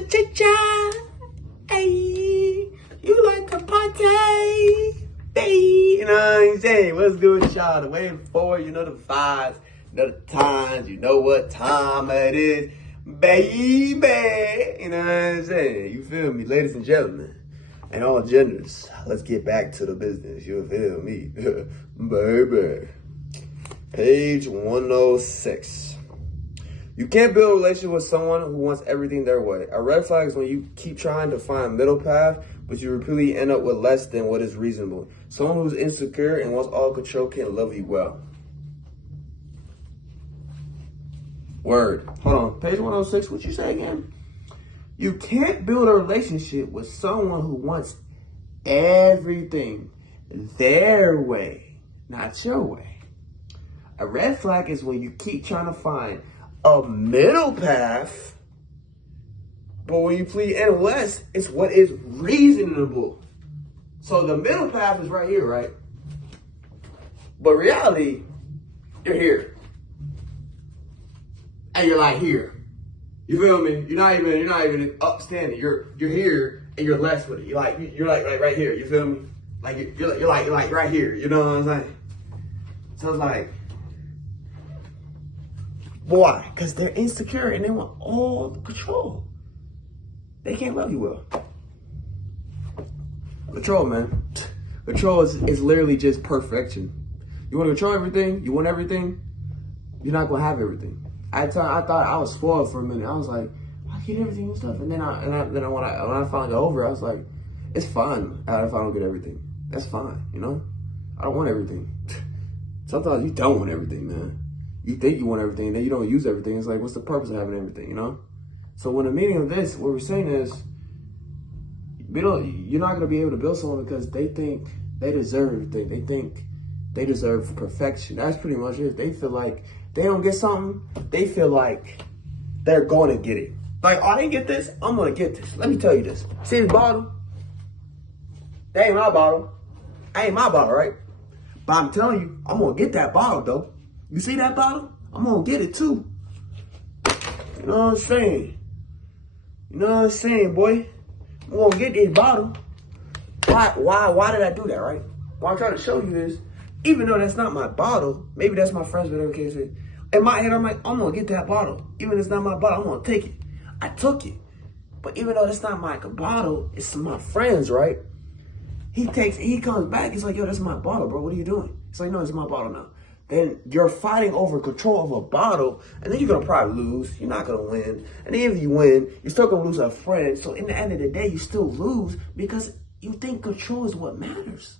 Cha-cha, hey, you like to party, hey, you know what I'm saying? What's good with y'all? The way forward, you know the vibes, you know the times, you know what time it is, baby, you know what I'm saying? You feel me, ladies and gentlemen, and all genders, let's get back to the business, you feel me, baby. Page 106. You can't build a relationship with someone who wants everything their way. A red flag is when you keep trying to find a middle path, but you repeatedly end up with less than what is reasonable. Someone who's insecure and wants all control can't love you well. Word. Hold on. Page 106. What you say again? You can't build a relationship with someone who wants everything their way, not your way. A red flag is when you keep trying to find a middle path, but when you plead in less, it's what is reasonable. So the middle path is right here, right? But reality, you're here. And you're like here. You feel me? You're not even upstanding. You're here and you're less with it. You're like right here. You feel me? Like you're like right here. You know what I'm saying? So it's like, why? Because they're insecure and they want all the control. They can't love you well. Control, man. Control is literally just perfection. You want to control everything, you want everything, you're not going to have everything. I thought I was spoiled for a minute. I was like, I get everything and stuff. And then when I finally got over it, I was like, it's fine if I don't get everything. That's fine, you know? I don't want everything. Sometimes you don't want everything, man. You think you want everything, then you don't use everything. It's like, what's the purpose of having everything, you know? So when the meaning of this, what we're saying is, you're not going to be able to build someone because they think they deserve everything. They think they deserve perfection. That's pretty much it. They feel like they don't get something, they feel like they're going to get it. Like, oh, I didn't get this, I'm going to get this. Let me tell you this. See this bottle? That ain't my bottle. That ain't my bottle, right? But I'm telling you, I'm going to get that bottle, though. You see that bottle? I'm gonna get it too. You know what I'm saying? You know what I'm saying, boy? I'm gonna get this bottle. Why did I do that, right? What I'm trying to show you is, even though that's not my bottle, maybe that's my friend's, whatever case is. In my head, I'm like, I'm gonna get that bottle. Even if it's not my bottle, I'm gonna take it. I took it. But even though that's not my bottle, it's my friend's, right? He comes back, he's like, yo, that's my bottle, bro. What are you doing? He's like, no, it's my bottle now. Then you're fighting over control of a bottle, and then you're going to probably lose. You're not going to win. And even if you win, you're still going to lose a friend. So in the end of the day, you still lose because you think control is what matters.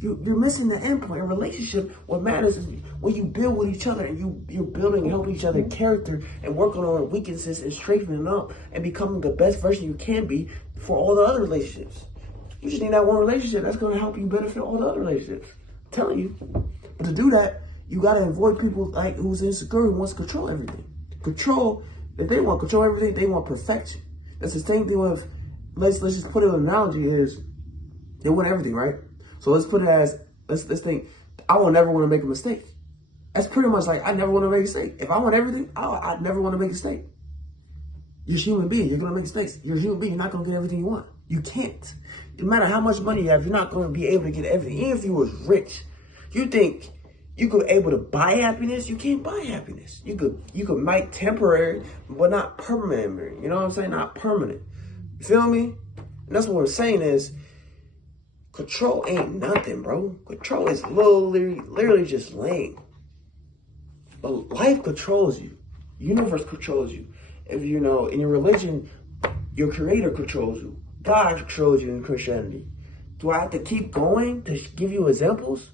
You're missing the end point. In a relationship, what matters is when you build with each other and you're building and helping each other character and working on weaknesses and straightening up and becoming the best version you can be for all the other relationships. You just need that one relationship that's going to help you benefit all the other relationships. I'm telling you. But to do that, you gotta avoid people like who's insecure who wants to control everything. Control, if they want to control everything, they want perfection. That's the same thing with, let's just put it an analogy is, they want everything, right? So let's put it as, let's think, I will never want to make a mistake. That's pretty much like, I never want to make a mistake. If I want everything, I'd never want to make a mistake. You're a human being, you're gonna make mistakes. You're a human being, you're not gonna get everything you want. You can't. No matter how much money you have, you're not gonna be able to get everything. Even if you was rich, you think you could be able to buy happiness? You can't buy happiness. You could make temporary, but not permanent. You know what I'm saying? Not permanent. You feel me? And that's what we're saying is, control ain't nothing, bro. Control is literally just lame. But life controls you. Universe controls you. If you know, in your religion, your creator controls you. God controls you in Christianity. Do I have to keep going to give you examples?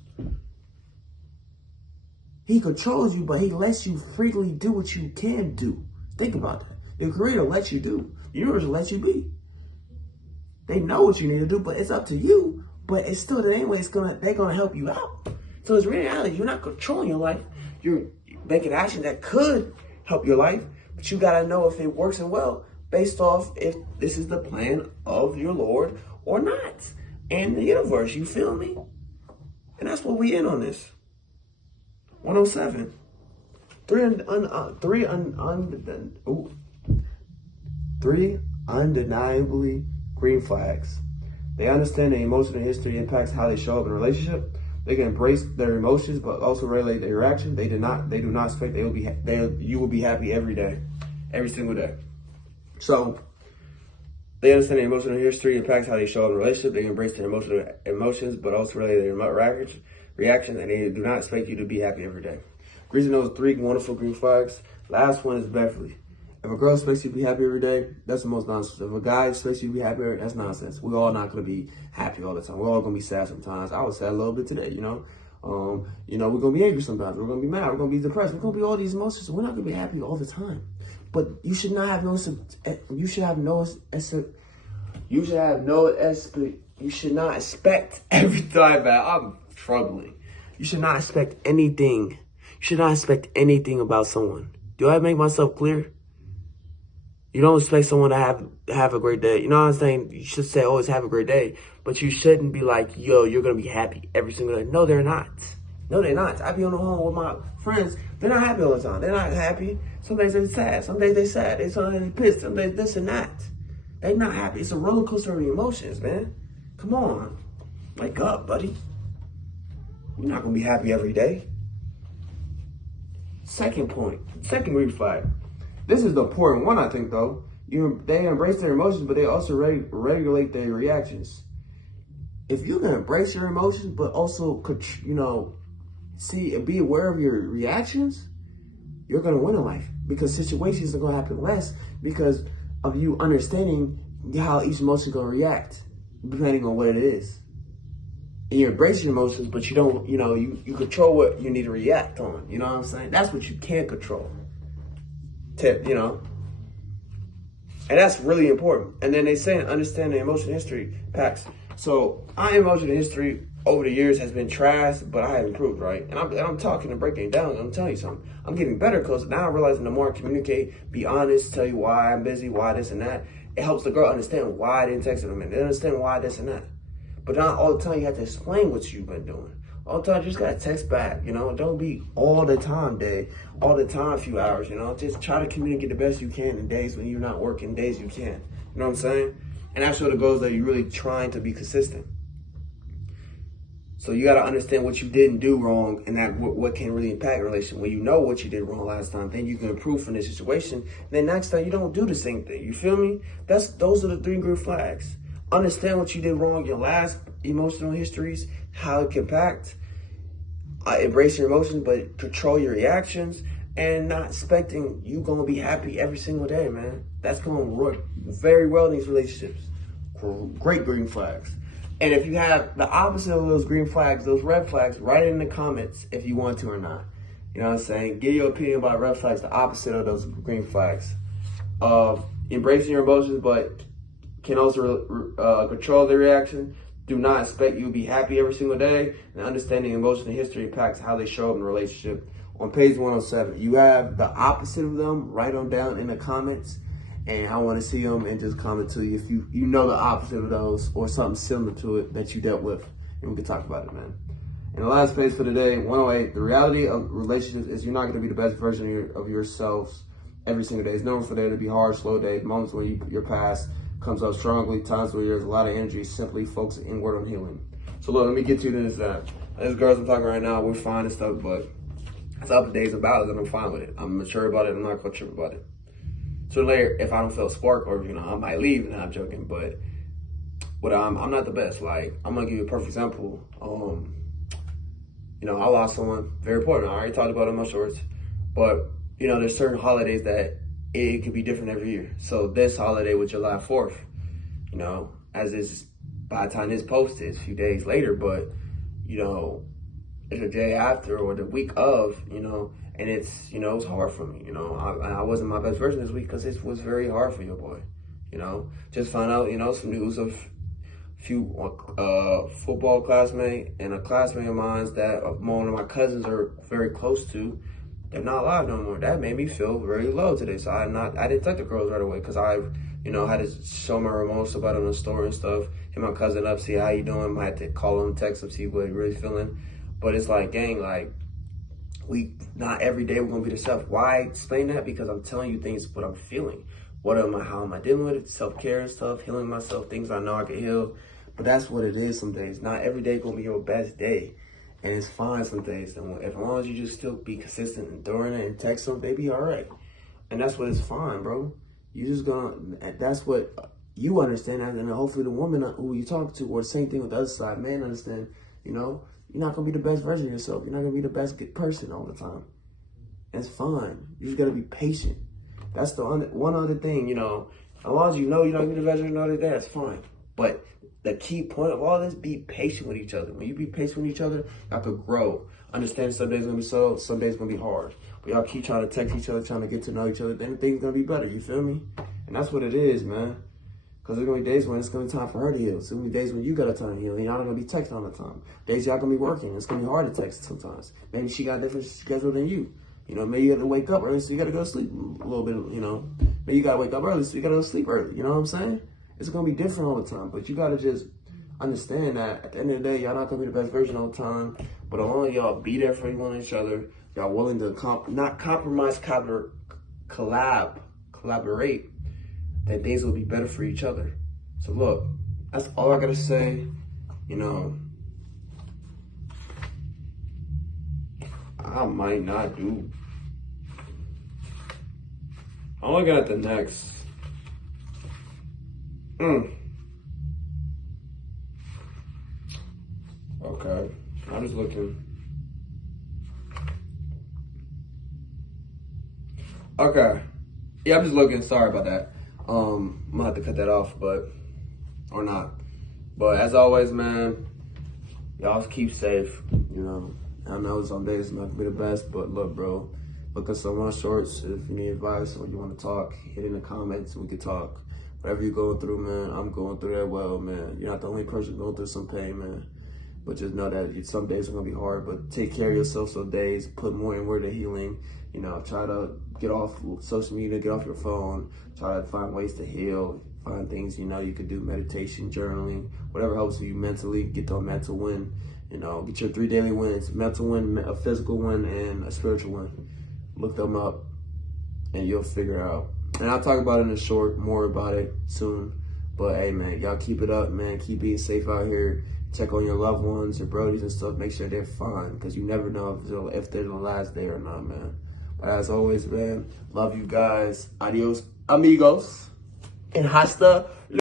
He controls you, but he lets you freely do what you can do. Think about that. The creator lets you do. The universe lets you be. They know what you need to do, but it's up to you. But it's still the anyway, they're gonna help you out. So it's reality. You're not controlling your life. You're making action that could help your life, but you gotta know if it works and well based off if this is the plan of your Lord or not. And the universe, you feel me? And that's what we in on this. 107. 3 undeniably green flags. They understand that emotional history impacts how they show up in a relationship. They can embrace their emotions, but also regulate their reaction. They do not expect you will be happy every day, every single day. So they understand that emotional history impacts how they show up in a relationship. They can embrace their emotions, but also regulate their reactions, and they do not expect you to be happy every day. Greasing those 3 wonderful green flags. Last one is Beverly. If a girl expects you to be happy every day, that's the most nonsense. If a guy expects you to be happy every day, that's nonsense. We're all not going to be happy all the time. We're all going to be sad sometimes. I was sad a little bit today, you know. We're going to be angry sometimes. We're going to be mad. We're going to be depressed. We're going to be all these emotions. We're not going to be happy all the time. But you should not have you should not expect every time, man. I'm troubling. You should not expect anything. You should not expect anything about someone. Do I make myself clear? You don't expect someone to have a great day. You know what I'm saying? You should say always have a great day. But you shouldn't be like, yo, you're going to be happy every single day. No, they're not. No, they're not. I be on the home with my friends. They're not happy all the time. They're not happy. Some days they're sad. Some days they're sad. Some days they're pissed. Some days this and that. They're not happy. It's a roller coaster of emotions, man. Come on. Wake up, buddy. You're not going to be happy every day. Second green flag. This is the important one, I think, though. They embrace their emotions, but they also regulate their reactions. If you can embrace your emotions, but also, see and be aware of your reactions, you're going to win in life, because situations are going to happen less because of you understanding how each emotion is going to react, depending on what it is. And you embrace your emotions, but you don't, you control what you need to react on. You know what I'm saying? That's what you can't control. And that's really important. And then they say understand the emotional history packs. So our emotional history over the years has been trash, but I have improved, right? And I'm talking and breaking it down. I'm telling you something. I'm getting better because now I'm realizing the more I communicate, be honest, tell you why I'm busy, why this and that, it helps the girl understand why I didn't text her, and they understand why this and that. But not all the time you have to explain what you've been doing. All the time, you just gotta text back, Don't be all the time, a few hours, Just try to communicate the best you can in days when you're not working, days you can. You know what I'm saying? And that's what it goes that you're really trying to be consistent. So you gotta understand what you didn't do wrong and that what can really impact a relationship. When you know what you did wrong last time, then you can improve from this situation. And then next time you don't do the same thing. You feel me? Those are the 3 green flags. Understand what you did wrong, your last emotional histories, how it can impact. Embrace your emotions, but control your reactions, and not expecting you gonna be happy every single day, man. That's gonna work very well in these relationships. Great green flags. And if you have the opposite of those green flags, those red flags, write it in the comments if you want to or not. You know what I'm saying? Give your opinion about red flags, the opposite of those green flags. Embracing your emotions, but can also control their reaction. Do not expect you to be happy every single day. And understanding emotion and history impacts how they show up in a relationship. On page 107, you have the opposite of them. Write them down in the comments. And I want to see them and just comment to you if you know the opposite of those or something similar to it that you dealt with. And we can talk about it, man. And the last page for today, 108, the reality of relationships is you're not going to be the best version of yourselves every single day. It's known for there to be hard, slow days, moments where your past comes up strongly, times where there's a lot of energy, simply focus inward on healing. So look, let me get you to this girls I'm talking right now, we're fine and stuff, but it's up to days about it and I'm fine with it. I'm mature about it, I'm not gonna trip about it. So later, if I don't feel a spark or, I might leave, and I'm joking, but I'm not the best. Like, I'm gonna give you a perfect example. I lost someone very important. I already talked about it in my shorts, but there's certain holidays that it could be different every year. So this holiday was July 4th, as is by the time this posted, it's a few days later, but, it's a day after or the week of, and it's, it's hard for me, I wasn't my best version this week because it was very hard for your boy, just found out, some news of a few football classmate and a classmate of mine that one of my cousins are very close to. They're not alive no more. That made me feel very low today. So I didn't text the girls right away because I, had to show my remorse about it on the store and stuff. Hit my cousin up, see how you doing. I had to call him, text him, see what he really feeling. But it's like, gang, like, not every day we're gonna be the self. Why explain that? Because I'm telling you things, what I'm feeling. how am I dealing with it? Self-care and stuff, healing myself, things I know I can heal. But that's what it is some days. Not every day gonna be your best day. And it's fine some days. And as long as you just still be consistent and during it and text them, they be all right. And that's what it's fine, bro. You just gonna, that's what you understand. And hopefully the woman who you talk to, or the same thing with the other side, man, understand, you know, you're not gonna be the best version of yourself. You're not gonna be the best person all the time. It's fine. You just gotta be patient. That's the one other thing, you know, as long as you know you're not gonna be the best version of your day, that's fine. But the key point of all this, be patient with each other. When you be patient with each other, y'all could grow. Understand some days gonna be slow, some days gonna be hard. But y'all keep trying to text each other, trying to get to know each other, then things gonna be better, you feel me? And that's what it is, man. Because there's gonna be days when it's gonna be time for her to heal. There's gonna be days when you got a time to heal, and y'all not gonna be texting all the time. Days y'all gonna be working, it's gonna be hard to text sometimes. Maybe she got a different schedule than you. You know, maybe you gotta wake up early, so you gotta go to sleep a little bit, you know. Maybe you gotta wake up early, so you gotta go to sleep early, you know what I'm saying? It's gonna be different all the time, but you gotta just understand that at the end of the day, y'all not gonna be the best version all the time, but as long as y'all be there for one each other, y'all willing to not compromise, collaborate, then things will be better for each other. So look, that's all I gotta say. You know, I might not do. I'm looking at the next. Okay, I'm just looking. Okay, yeah, I'm just looking. Sorry about that. I'm gonna have to cut that off, or not. But as always, man, y'all keep safe. You know, I know some days it's not gonna be the best, but look, bro, look at some of my shorts. If you need advice or you want to talk, hit in the comments. We can talk. Whatever you're going through, man, I'm going through that well, man. You're not the only person going through some pain, man. But just know that some days are gonna be hard, but take care of yourself some days, put more inward to healing. You know, try to get off social media, get off your phone, try to find ways to heal, find things, you know, you could do meditation, journaling, whatever helps you mentally, get to a mental win. You know, get your 3 daily wins, mental win, a physical win, and a spiritual win. Look them up and you'll figure out. And I'll talk about it in a short, more about it soon. But hey, man, y'all keep it up, man. Keep being safe out here. Check on your loved ones, your brodies and stuff. Make sure they're fine, because you never know if they're the last day or not, man. But as always, man, love you guys. Adios, amigos. And hasta